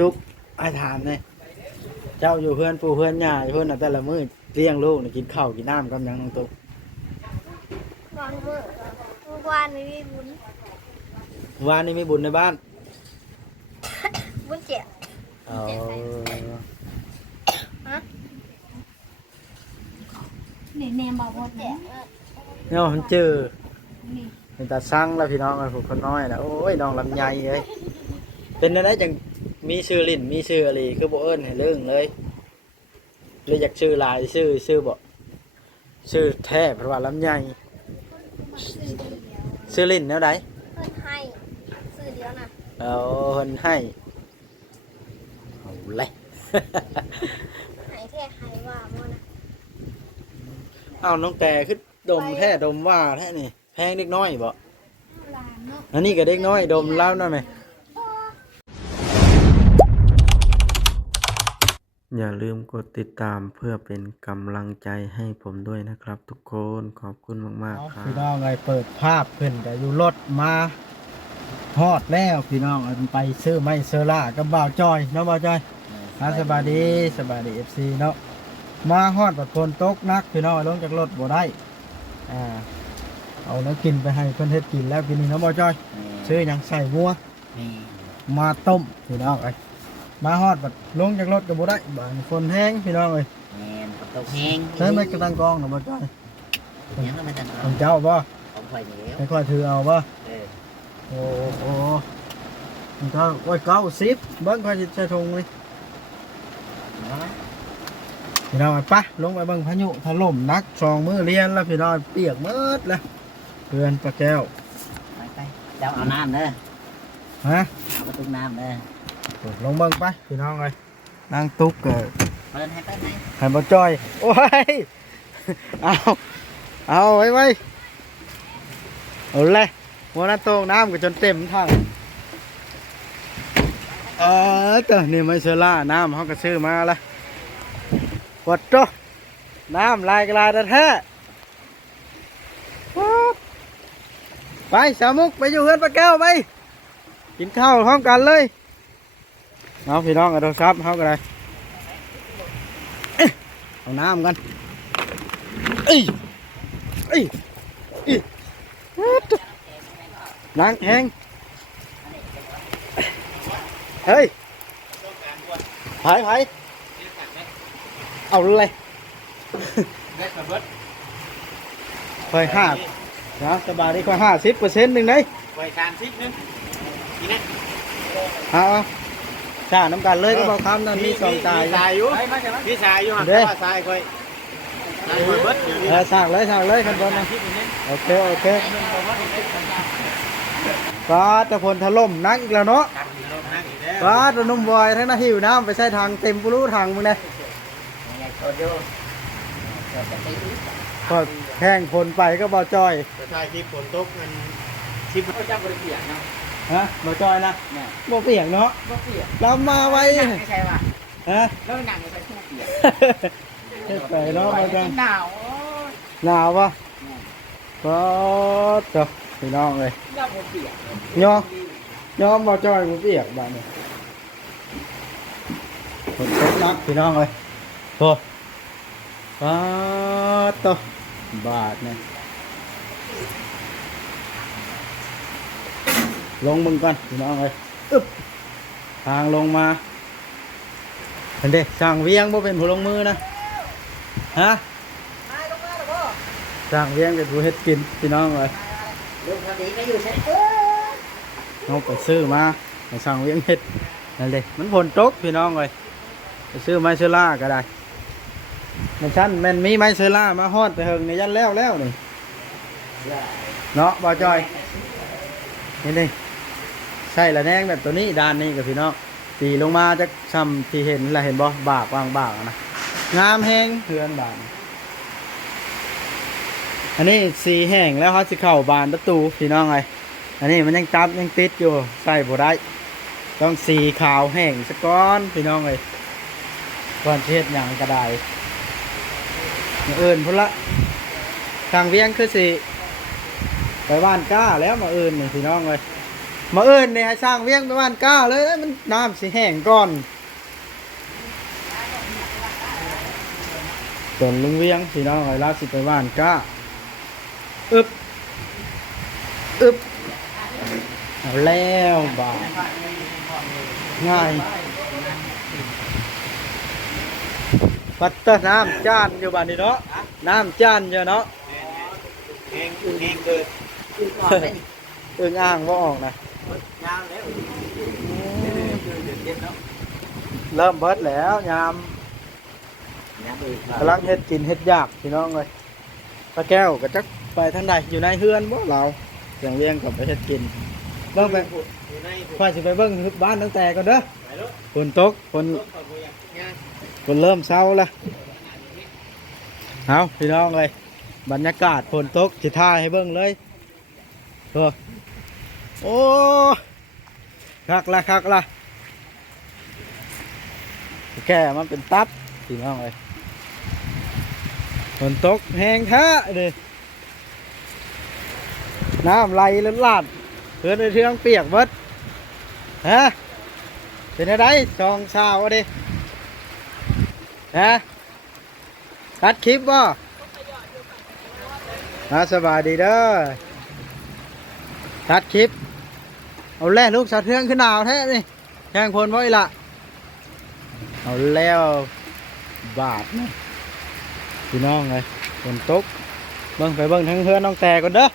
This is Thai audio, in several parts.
ตุ๊กไอ้ถามเนี่ยเจ้าอยู่เพื่อนปู่เพื่อนย่าเพื่อนแต่ละมื้อเลี้ยงลูกกินข้าวกินน้ำกับหยังน้องตุ๊กวางมือเมื่อวานนี้มีบุญวานนี้มีบุญในบ้านบุญเจ็บอ๋อฮะนี่แนมบอกว่าเจ็บเนี่ยมันเจอเป็นตาสั่งแล้วพี่น้องไอ้พวกคนน้อยนะโอ้ยน้องลำไยเลยเป็นอะไรจังมีชื่อลิ้นมีชื่ออะไรคือบ่เอิ้นให้เรื่องเลยเลยอยากชื่อหลายชื่อบ่ชื่อแท้เพราะว่าลำไยชื่อลิ้นแนวใดเพิ่นให้ซื้อเดียวนะเอาเพิ่นให้เอาเลย ให้แท้ให้ว่าบ่นะเอาน้องแต่คือดมแท้ดมว่าแท้นี่แพงเด็กน้อยบ่ลานเนาะอันนี้ก็เด็กน้อยดมเล่าหน่อยไหมอย่าลืมกดติดตามเพื่อเป็นกำลังใจให้ผมด้วยนะครับทุกคนขอบคุณมากๆครับพี่น้องไงเปิดภาพเพิ่นแต่อยู่รถมาฮอดแล้วพี่น้องไปซื้อไม้เซอร่ากับบ่าวจอยเนาะบ่าวจอยสบายดีFC เนาะมาฮอดบัดฝนตกหนักพี่น้องลงจากรถบ่ได้เอาแล้วกินไปให้เพิ่นเฮ็ดกินแล้วกินนี่เนาะบ่าวจอยซื้อหยังใส่วัวมาต้มพี่น้องไอ้มาฮอดบัดลงจากรถก็บ่ได้บ้านฝนแห้งพี่น้องเอ้ยแม่นตกแห้งใช้ไม้กระตังกองเนาะบ่าวจอยยังไม่ทัน ของเจ้าบ่ของข่อยเหนียวไม่ค่อยถือเอาบ่เออโอ้โหมันก็โอ้ย90เบิ่งค่อยสิใส่ถุงนี่พี่น้องไปลงไปเบิ่งพายุถล่มนัก2มื้อเรียนแล้วพี่น้องเปียกหมดแล้วเพื่อนปลาแก้วไปเจ้าเอาน้ำเด้อฮะเอาประตูน้ำเด้อลงเบิ่งไปพี่น้องเอ้ยนางตุ๊กเกิดเปิดให้เปิดให้บ่จ้อยโอ้ยเอาไว้เอาเลยหัวหน้าโตงน้ำก็จนเต็มถังแต่นี่ไม่เชล่าน้ำเขาก็ซื้อมาละวัดโตน้ำลายกลายแท้ไปสามุกไปอยู่เฮือนปลาแก้วไปกินข้าวพร้อมกันเลยเอาพี่น้องเอาโทรศัพท์เขาก็ได้เอาน้ำกันล้างแห้งเฮ้ยไผ่เอาเลยค่อย5นะสบายดีค่อย50%หนึ่งได้ค่อย30นึงนี่นะเอาจ้าน้ำกันเลยก็บอกคำนั้นมี2 ตายอยู่พี่สายอยู่หันว่าสายค่อยเบิดอยู่สั่งเลยคันบนนะโอเคก็จะฝนถล่มนักอีกแล้วเนาะก็ตัวนุ่มบอยทั้งนั้นหิวน้ำไปใส่ทางเต็มปุรุทางมึงเลยก็แห้งฝนไปก็บ่จอยจะถ่ายคลิปฝนตกมันคลิปเขาจะบริเปียกเนาะฮะบ่จอยนะบ่เปียกเนาะเรามาไว้ไม่ใช่ป่ะฮะแล้วหนังมันเป็นเปียกไปเนาะบ่จอยหนาวปะก็จบพี่น้องเลยยอมบ่จอยบ่เปียกบ้านนี้ฝนตกหนักพี่น้องเลยโอ้ก็ตบาทเนี่ยลงมึงก่อนพี่น้องเลยอึ๊บทางลงมาเห็นเด็กสั่งเวียงบ่เป็นผู้ลงมือนะฮะสั่งเวียงเป็นผู้เฮ็ดกินพี่น้องเลยเราไปซื้อมาสั่งเวียงเฮ็ดนั่นเลยมันฝนตกพี่น้องเลยไปซื้อไม้เชล่าก็ได้ในชั้นแมันมีไม้เซล่ามาฮอดไปเฮงในยันแล้วนี่เนาะบ่จอยนี่ใช่ละแนงแบบตัวนี้ด้านนี้กับพี่น้องตีลงมาจะซ้ำที่เห็นละเห็นบ่บากวางบากนะงามแห้งเพื่อนบานอันนี้สีแห้งแล้วเขาจะเข้าบานประตูพี่น้องไงอันนี้มันยังจับยังติดอยู่ใส่บ่ได้ต้องสีขาวแห้งสักก้อนพี่น้องเลยก้อนเทศอย่างกระไดมาเอิญพุ่นละทางเวียงคือสิไปบ้านก้าแล้วมาเอิญนี่พี่น้องเลย มาเอิ้นนี่ให้สร้างเวียงไปบ้านก้าเลยมันน้ำสิแห้งก่อนตนลุงเวียงพี่น้องเอ้ยลาสิไปบ้านก้าอึบอึบเอาแล้วบาดง่ายปัตตน้ำจานอยู่บ้านนี่เนาะน้ำจานอยู่เนาะ เองเกิด อึ่งอ่างว่าออกนะ ยาวแล้วเจ็บแล้ว เริ่มเบิดแล้วยามกำลังเฮ็ดกินเฮ็ดยากพี่น้องเลยป้าแก้วก็จักไปทางใดอยู่ในเฮือนบ่เราเสียงเลี้ยงกับไปเฮ็ดกินเบิ่งไป อยู่ใน ค่อยสิไปเบิ่งบ้านตั้งแต่ก่อนเด้อ ไปลูก ฝนตกฝน ลูกขอบุญงาน ฝนเริ่มเช้าแล้วเอาพี่น้องเลยบรรยากาศฝนตกสิท่าให้เบิ่งเลยโอ้คักละแก่มันเป็นตับพี่น้องเลยฝนตกแห้งแท้เลยน้ำไหลเลื่อนลาดเพื่อนในเทืองเปียกเบิดฮะเป็นอะไรสองสาวดิฮะตัดคลิปบ่สบายดีเด้อตัดคลิปเอาแล่ลูกสาวเทืองขึ้นหนาวแท้นี่แข่งพลบ่อยละเอาแล้วบาดนะพี่น้องเลยฝนตกเบิ่งไปเบิ่งทั้งเพื่อนน้องแต่ก่อนเด้อ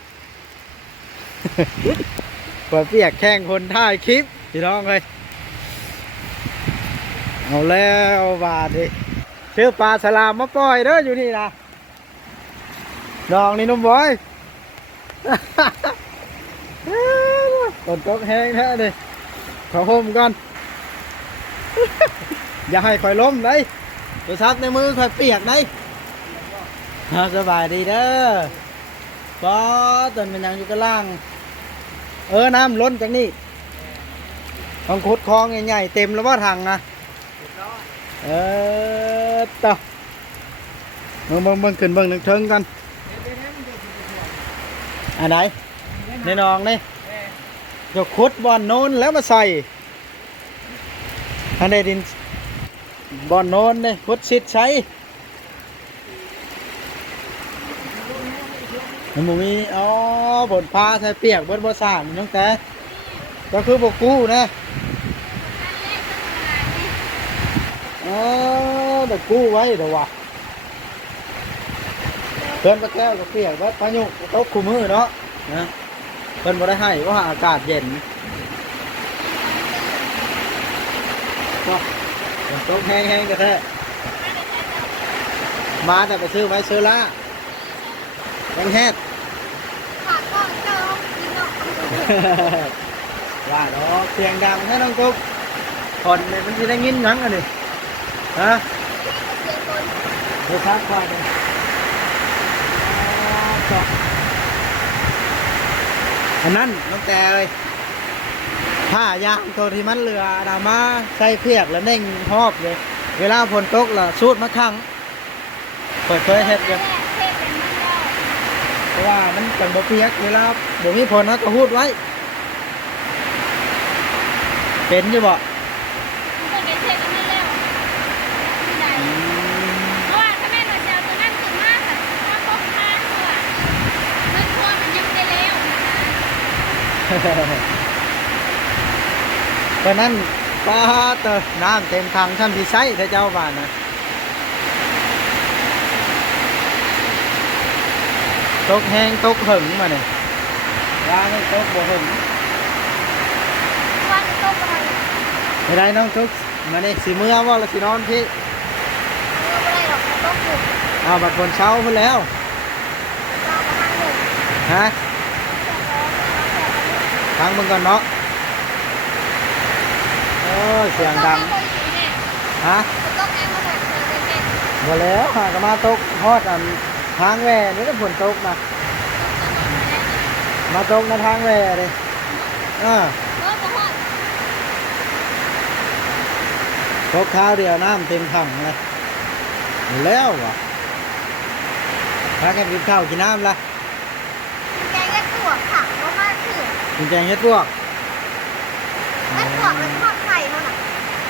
เปิดเปียกแข่งคนถ่ายคลิปพี่น้องเลยเอาแล้วบาดดิชื่อปลาสลามมาปล่อยเด้ออยู่นี่นะดองนี่นุ่มบอย ฝนตกแห้งแท้เลยขอห่มก่อน อย่าให้คอยล้มเลยโทรศัพท์ในมือคอยเปียกเลยสบายดีเด้อก็ตอนมันยังอยู่กับล่างน้ำล้นจากนี้ต้องขุดคลองใหญ่ๆเต็มแล้วว่าถังนะต่อเบิ่งขึ้นเบิ่งนึกเทิงกันอันไหนในนองนี่จะขุดบอลโน้นแล้วมาใส่อันใดดินบอลโน้นนี่ขุดชิดใช้มันบ่มีบนพาใส่เปียกบนบ่สานน้องแต่ก็คือบ่กู้นะแต่กู้ไว้เดี๋ยวว่ะเพิ่นปลาแก้วกับเปียกเบิดพายุตกคู่มือเนาะนะเพิ่นบ่ได้ให้ว่าอากาศเย็นก็ฝนตกแห้งๆกันแท้มาแต่ไปซื้อไม้ซื้อละแห้ง ขาดก็เจอพี่น้อง ว่าดอกเสียงดังให้น้องกุ๊กคนเนี่ยมันจะได้ยินหยังอันนี้ฮะ เสียงคน เดี๋ยวชักควายเลยอันนั้นน้องแต่เลยผ้ายางตัวที่มันเรือดามาใส่เพียกแล้วเน่งหอบเลยเวลาฝนตกล่ะสูดมาขังเปิดเผยเห็ดกัน เทพเป็นมันก็ เพราะว่ามันเป็นบ่เปียกเวลาบ่มีฝนนะก็หูดไว้เป็นอยู่บ่ มันเป็นเทพเป็นมันแล้วที่ไหนเพราะว่าถ้าแม่หน่อยเจ้าตัวนั้นขึ้นมากค่ะถ้าพบทานตัวมันทั่วมันยังได้แล้ว ตอนนั้นปลาเตอน้ำเต็มถังช่ำที่ใช้ถ้าเจ้าบ้านนะตกแห้งตกหึงมาเนี่ยร้านนี้ตกบ่หึง วันตกอะไร ไม่ได้น้องทุกมาเนี่ยสีเมื่อว่าละสีนอนพี่ ไม่ได้หรอกตกอยู่ เอาบัดบนเช้าเพิ่นแล้ว เราประมาณหนึ่ง ฮะทางมึงก่อนเนาะโอ้ยเสียงดังฮะ ตกเองมาแบบเด็ก บ่แล้วหากมาตกฮอดอันทางแหว่นี่ก็ฝนตกนะมาตกในทางแหว่เลยตกข้าวเดียวน้ำเต็มถังเลยแล้ววะพากันกินข้าวกินน้ำละ แกงแค่ตัวผักก็มากขึ้น กินแกงเฮ็ดพวก ทอดไข่เท่านั้น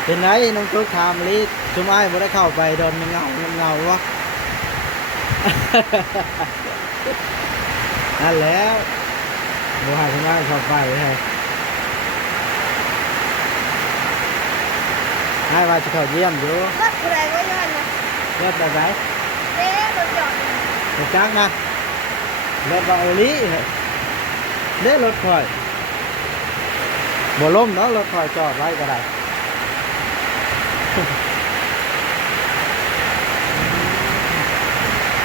เป็นไรน้องตุ๊กถามลิชุมอ้ายบ่ได้เข้าไปโดนมันเงาวะ นั่นแล้วบ่ให้ชุมอ้ายเข้าไปให้ให้ว่าจะเข้าเยี่ยมอยู่ รถอะไรก็ย้อนนะ เลือดแบบไหน เด้รถจอด รถจักรนะรถบาโอลีเด้รถคอยบ่ล้มเนาะรถคอยจอดไว้ก็ได้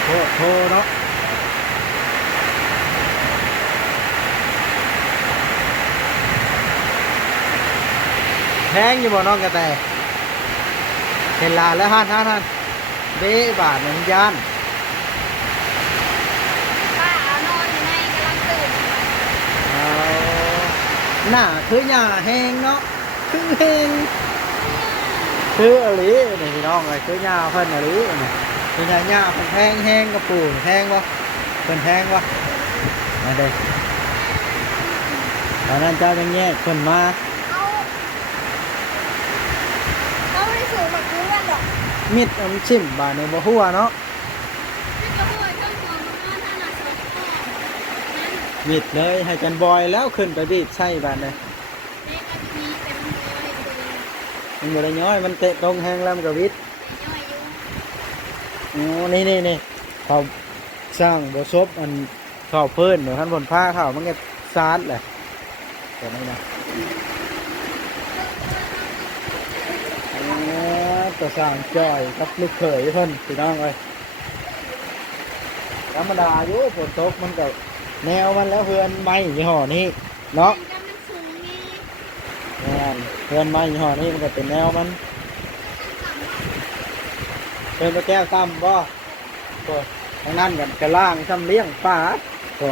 โทษเนาะแพงอยู่บ่น้องกระแตเห็นลานแล้วฮั่นเบ้บาทหนึ่งยาน ป้าเอานอนอยู่ในกำลังตื่น เอาหน้าคือหญ้าแห้งเนาะคือแห้งคืออหลีนี่พี่น้องเลยคือหญ้าเพิ่นอหลีนี่คือหญ้าเพิ่นแห้งแห้งกับปูนแห้งบ่เพิ่นแห้งบ่มาเด้ตอนนั้นเจ้าจังแยกเพิ่นมา เขาไม่ได้สูงแบบนี้กันหรอก มิดอันชิมบาดนี่บ่ฮู้เนาะ นี่ก็พูดต้องหัวมันถ้าหนักสุดนั่น มิดเลยให้กันบอยแล้วขึ้นไปดีดใช่บาดนี่ เด็กอันนี้เป็นย่อยเลย มันบ่ได้ย้อยมันเตะตรงแห้งแล้วมันก็วิด ย่อยอยู่ โอ้นี่เขาสร้างบ่ซบอันเข้าเพิ่นเนาะท่านบนผ้าเข้ามันก็ซาดแหละตัวนี้นะตัวสร้างจ้อยกับลูกเขยเพิ่นพี่น้องเอ้ยธรรมดาอยู่ฝนตกมันก็แนวมันแล้วเฮือนไม้ยี่ห้อนี้เนาะ กำลังสูงนี่ แม่นเฮือนไม้ยี่ห้อนี้มันก็เป็นแนวมันเป็นตะแก้วซ้ำบ่โอ้ทางนั้นกันกระล่างซ้ำเลี้ยงป่าโอ้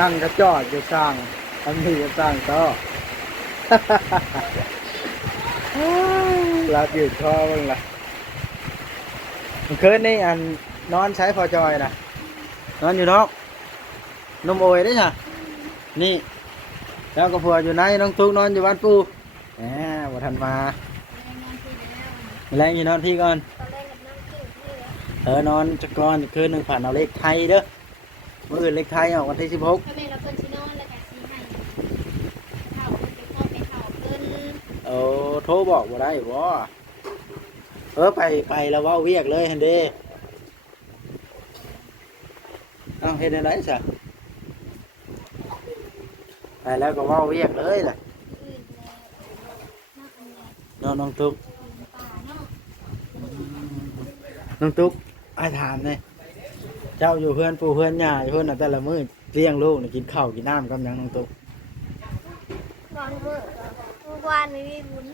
นั่งกระจอดอยู่สร้างทำดีก็สร้างต่อ ลาบยืดคอมึงล่ะมันคืนนี่อันนอนใช้พอจอยนะนอนอยู่นอกนมโอยได้จ้ะนี่แล้วก็ผัวอยู่ไหนน้องตุ๊กนอนอยู่บ้านปูแหมบ่ทันมา แรงงานที่แล้วแรงอยู่นอนพี่ก่อน ตอนแรกกับน้ำขึ้นที่แล้ว นอนจะก่อนคืนหนึ่งผ่านเอาเลขไทยเด้อมื่ออื่นเลขไทยออกวันที่16 พ่อแม่เราเพิ่นชินอนแล้วแกซีให้เข่าเพิ่นไปพ่อไปเข่าเพิ่น โอ้โทรบอกบ่ได้บ่ไปแล้วเว้าเวียกเลยฮันเด้เอาเฮ็ดได้ซะไปแล้วก็เว้าเวียกเลยล่ะ อื่นแล้วนักอันนี้ น้องตุ๊ก ป่าเนาะ น้องตุ๊กไอ้ถามเลยเจ้าอยู่เพื่อนปู่เพื่อนย่าอยู่เพื่อนน่ะแต่ละมื้อเลี้ยงลูกนี่กินข้าวกินน้ำกับหยังน้องตุ๊ก วางมือเมื่อวานนี้มีบุญ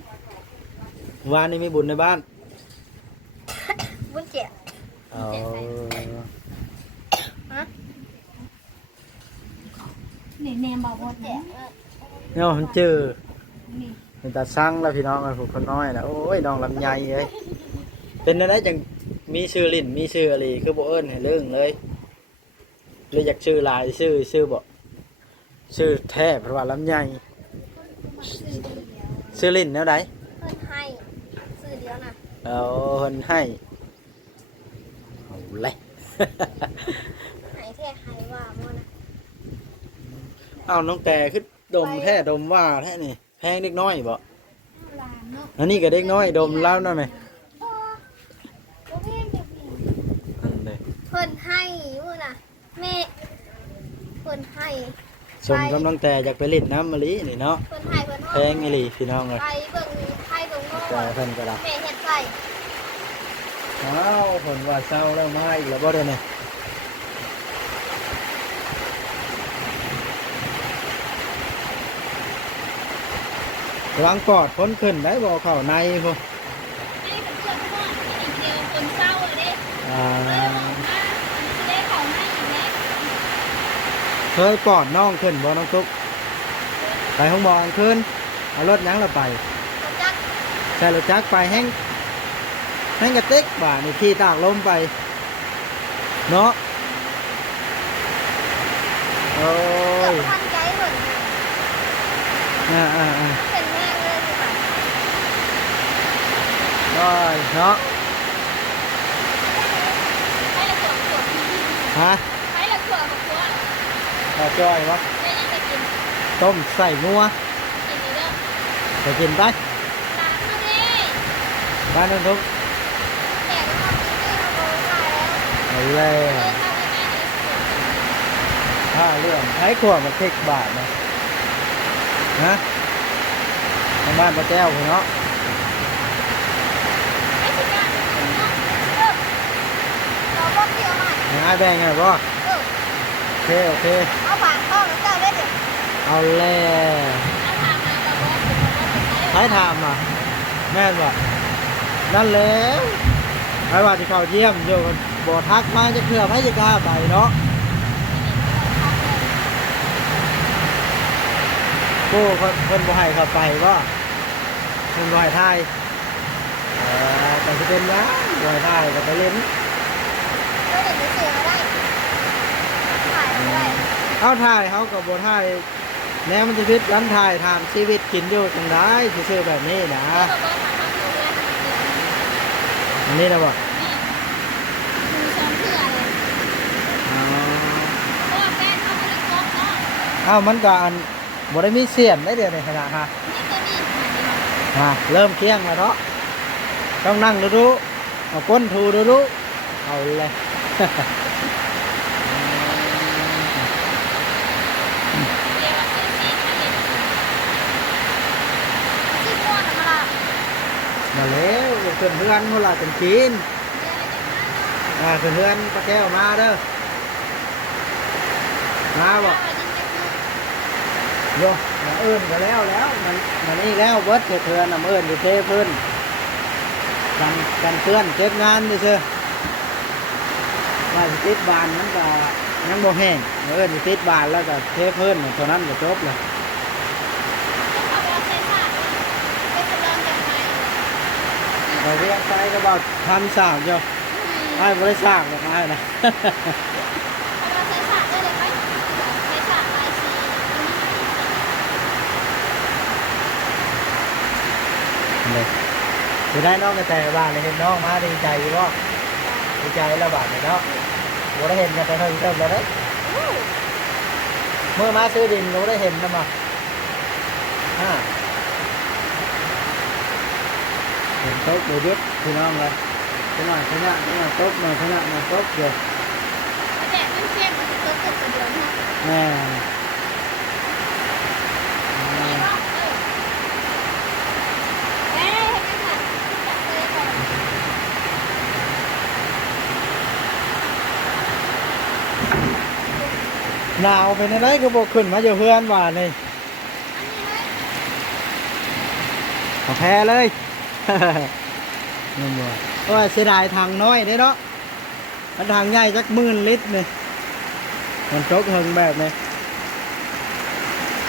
วานนี้มีบุญในบ้าน บุญเจ็บ อ๋อ ฮะนี่แนมบอกว่าเจ็บ เนี่ยมันเจอ นี่ มันตาสั่งแล้วพี่น้องไอ้พวกคนน้อยนะโอ้ยน้องลำไยเอ้ยเป็นอะไรจังมีชื่อลิ้นมีชื่ออะไรคือบ่เอิ้นให้เรื่องเลยเลยอยากชื่อหลายชื่อบ่ชื่อแท้เพราะว่าลำไย สื่อเดียว ชื่อลิ้นแนวใด เพิ่นให้สื่อเดียวนะ เอาเพิ่นให้เอาเลย ให้แท้ให้ว่าบ่นะ เอาน้องแต่คือดมแท้ดมว่าแท้นี่แพงเด็กน้อยบ่ ลานเนาะ อันนี้ก็เด็กน้อยดมเล่าหน่อยไหม โอ้บ่เพียงเดียว อันนี้ เพิ่นให้อยู่น่ะแม่เพิ่นให้ สมกำลังแต่อยากไปเล่นน้ำมะลินี่เนาะ เพิ่นให้เพิ่น แพงอีหลีพี่น้องเลย ไปเบิ่งไทยตรงโน้ แต่ น เพิ่นก็ได้ แม่เฮ็ดใส่ อ้าวผลว่าเศร้าแล้วมาอีกแล้วบ่เด้อนี่ระวังปอดพ้นขึ้นได้บ่เข้าในพวก ให้เพิ่นเพื่อนพ่ออีกเดียวคนเศร้าเลยเด้ อ่า เออออกมาอันนี้สิได้เข้าให้อีกแล้ว เคยปอดน้องขึ้นบ่น้องตุ๊กไปห้องบอลขึ้นเอารถหยังเราไป บ่จัก ใช่รถจักรไปแห้งกระติกบ่านี่ขี่ตากลมไปเนาะโอ้ เกือบ ย ทันใจเพิ่น อ่า เป็นแม่ง ยเนาะ ให้ละขวดขวด ฮะ ให้ละขวดกับขวด ต่อจ้อยวะ ได้ยังจะกิน ต้มใส่งัว กินนี่เด้อ ไปกินไป ตามมาดิ บ้านน้องทุก แต่ก็ทำที่นี่เราโดนขายแล้ว เอาเลย เข้าไปแม่เลย ถ้าเรื่องใช้ขวดมาเทกบาทนะฮะทางบ้านป้าแก้วคุณเนาะ ไม่ใช่การกินเนาะเราก็เที่ยวใหม่ ง่ายแบ่งไงบ่โอเคโอเค เอาฝากข้องเจ้าได้เด็ด เอาแล้ว เอาถามมาแต่ว่า ใช้ถามอ่ะแม่นบ่นั่นแล้วไอ้ว่าที่เขาเยี่ยมอยู่บ่ทักมาจะเพื่อให้จะกล้าไปเนาะโอ้เพิ่นบ่ให้เข้าไปบ่เพิ่นบ่ให้ถ่ายแต่สิเป็นว่าบ่ให้ถ่ายก็ไปเล่น ก็เด็ดไปเสือได้ขายได้ เอาถ่ายเขากับบถ่ายแนวมันจะพิษล้ำถ่ายทางชีวิตกินอยู่จังได้ซื่อๆแบบนี้นะ ก็บอกมาทำตัวเรียน อันนี้นะบ่ นี่คือซ้อมเพื่อเลย อ๋อ เพราะว่าแป้งเขาไม่ได้ครบเนาะ เอามันก็อันบ่ได้มีเสียนได้เดียวในขณะฮะ นี่ตัวนี้ขนาดนี้บอก เริ่มเคียงแล้วเนาะต้องนั่งดูๆเอาก้นถูดูๆเอาเลย เรียกว่าซื้อซีนมาเด็ดซีนม้วนมาละ มาแล้วเพื่อนเพื่อนเมื่อไรกันกิน เรียกอะไรกันนะ เพื่อนป้าแก้วมาเด้อมาบ่ โยมาเอิ้นก็แล้วมันนี่แล้วเบิดเถื่อนเอิ้นอยู่เทพื้นกันเพื่อนเก็บงานดิเชื่อว่าสิติดบานมันก็ยังบ่แห้งเอิ้นสิติดบานแล้วก็เทพื้นเท่านั้นก็จบเลย เอาไปใส่สากไปสลองจากไหน เราเรียกไปก็บอกทำสากเจ้าไอ้บ่ได้สากหรอกไอ้นะ เอาไปใส่สากได้เลยไหมใส่สากลายสี เลยจะได้น้องกระแตบ้านเลยเห็นน้องมาดีใจอยู่บ่ดีใจแล้วบาดเลยเนาะบ่ได้เห็นกันแต่เพิ่มแล้วเด้อเมื่อมาซื้อดินเราได้เห็นนะมาเห็นโต๊ะดูยุดพี่น้องเลยขนาดโต๊ะมาขนาดมาโต๊ะเดียว แต่มันเพี้ยนมันจะเกิดขึ้นเดียวเนาะ แม่ นี่ว่าเห็นไหมคะจับเลยก่อน หนาวเป็นอะไรก็บอกขึ้นมาอยู่เพื่อนว่านี่ อันนี้เลย ขอแพ้เลย นี่บ่โอ้ยเสียดายทางน้อยเด้เนาะมันทางใหญ่จัก10,000 ลิตรนี่มันตกเฮิงแบบนี้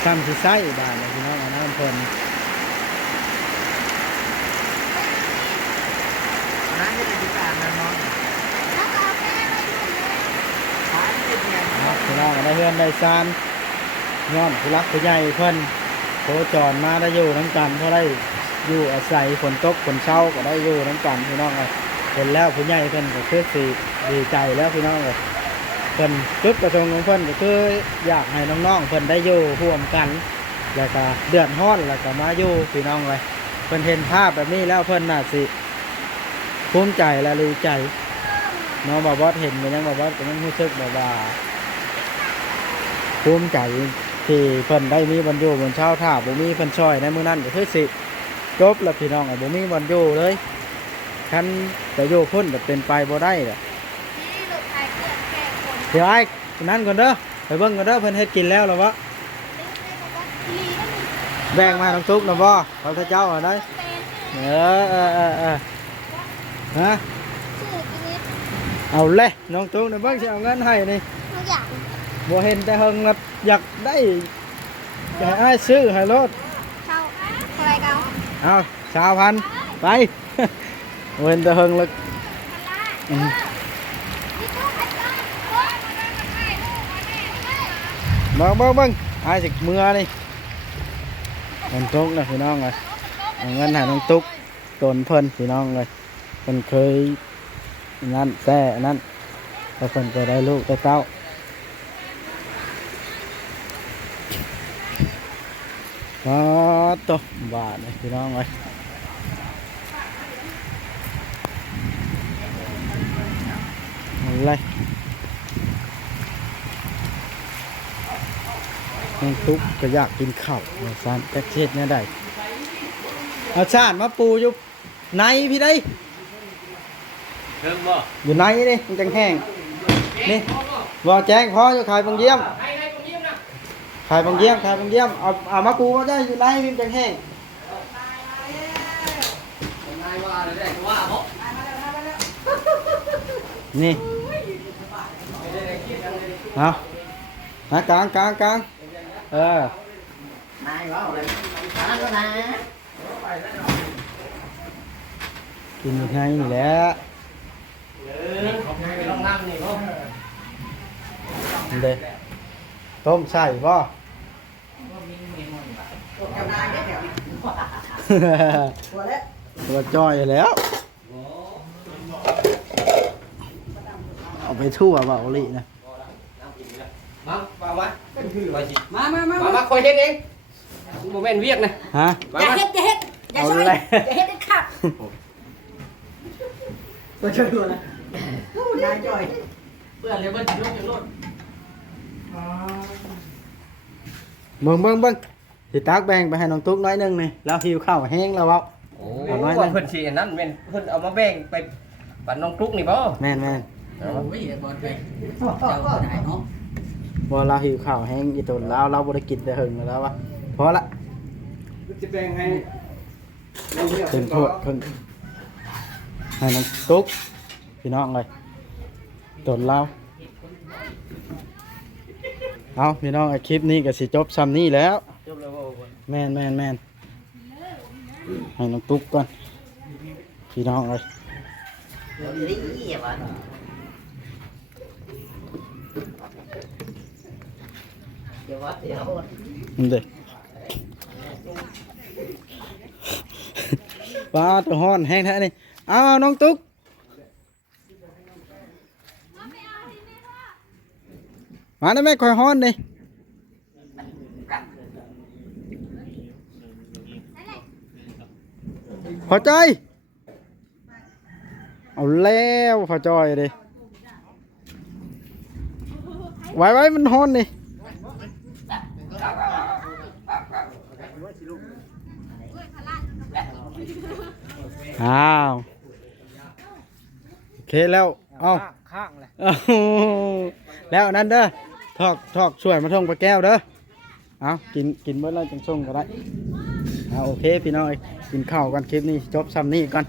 ทำสิไส้บ้านเลยพี่น้องเอาน้ำเพิ่น นั่นก็เป็นการนั่นเนาะ แล้วก็เอาแป้งไว้ด้วยเลย ขายเป็นไง ครับพี่น้องได้เฮือนได้ซานย้อนผู้รักผู้ใหญ่เพิ่นโคจรมาได้อยู่น้ำกันเพราะได้อยู่อาศัยฝนตกฝนเช้าก็ได้อยู่น้ำกันพี่น้องเลยเห็นแล้วผู้ใหญ่เพิ่นก็คือสิดีใจแล้วพี่น้องเลยเพิ่นจุดประสงค์ของเพิ่นก็คืออยากให้น้องๆเพิ่นได้อยู่ร่วมกัน แล้วก็เดือดร้อนแล้วก็มาอยู่พี่น้องเลยเพิ่นเห็นภาพแบบนี้แล้วเพิ่นน่าสิภูมิใจและดีใจน้องบอบอสเห็นมันยังบอบอสก็ยังรู้สึกแบบว่าภูมิใจที่เพิ่นได้มีบรรยูบนเช้าท่าบ่มีเพิ่นช่วยในมื้อนั้นก็คือสิจบแล้วพี่น้องบ่มีบรรยูเลยคันไปอยู่พุ่นแบบเป็นไปบ่ได้ล่ะ นี่ลูกชายเพื่อนแก่คน เดี๋ยวไอ้นั่นก่อนเด้อไปเบิ่งก่อนเด้อเพิ่นเฮ็ดกินแล้วหรอวะ ลีนั่น แบ่งมาให้น้องตุ๊กนะบ่เขาถ้าเจ้าเอาได้ เป็น ฮะ ชื่อชีวิต เอาเลยน้องตุ๊กนะเบิ่งสิเอาเงินให้นี่ ทุกอย่าง บ่เห็นแต่เฮิงแบบอยากได้อยากให้ซื้อให้รถ เข้าอะไรเกา เอา1,000ไป บ่เห็นแต่เฮิงแล้ว พันละนี่ตู้พันละโอ้ยมาได้มาได้ลูกมาแน่เลย เบิ่งไอ้สิเมื่อนี่น้องตุ๊กนะพี่น้องเอ้ยเอาเงินให้น้องตุ๊กไป ตนเพิ่นพี่น้องเลยเพิ่นเคยนั่นแซ่นั่นแล้วเพิ่นก็ได้ลูกได้เต้าว้าตัวบาทเลยพี่น้องเลยอะไรน้องตุ๊กก็อยากกินข้าวสารแจ็คเช็ดเนี่ยได้เอาชาติมาปูอยู่ในพี่ได้ เพิ่มบ่ อยู่ในนี่มันจังแห้งนี่บ่แจ้งพออยู่ขายบางเยี่ยมขายบางเยี่ยมเอามาปูก็ได้อยู่ในมันจังแห้งนี่เอากลางเออกินอยู่ไงนี่แหละเด็ต้มใส่บ่ตัวจ้อยแล้วเอาไปทั่วเบาหลีนะ มาคอยเฮ็ดเองโมเมนต์เวียกนะ ฮะ อย่าเฮ็ดอย่าช่วยอย่าเฮ็ดได้ขาด ตัวช่วยดูนะ นายจ่อย เพื่อนเลยเบิ้ลยกอย่างโน้น เบิ่งสิตักแบ่งไปให้น้องตุ๊กน้อยนึงนี่แล้วหิวข้าวแห้งแล้วเว้า โอ้ว่าเพิ่นสิอันนั้นแม่นเพิ่นเอามาแบ่งไปปั่นน้องตุ๊กนี่บ่ แม่น โอ้ยบอลไปเจ้าก็ได้เนาะ บ่เราหิวข้าวแห้งอีตนเราบ่ได้กินแต่หึงแล้ววะพอละ จะแบ่งให้ ถึงโทษเพิ่งให้น้องตุ๊กพี่น้องเลยตนเราเอาพี่น้องคลิปนี้ก็สิจบซ้ำนี้แล้ว จบแล้วบ่ แม่นให้น้องตุ๊กก่อนพี่น้องเลย เดี๋ยวนี้บอลเดี๋ยววัดเดี๋ยว นี่เด้ปลาตัวฮ้อนแห้งแท้นี่เอาน้องตุ๊กมาได้ไหมคอยฮ้อนดิพอใจเอาแล้วพอจอยดิไว้มันฮ้อนดิอ้าวโอเคแล้วเอา ข้างเลย เอาแล้วนั่นเด้อทอกช่วยมาท่องปลาแก้วเด้อเอากินเมื่อไรจังส่งก็ได้เอาโอเคพี่น้องกินข้าวกันคลิปนี้จบซ้ำนี้ก่อน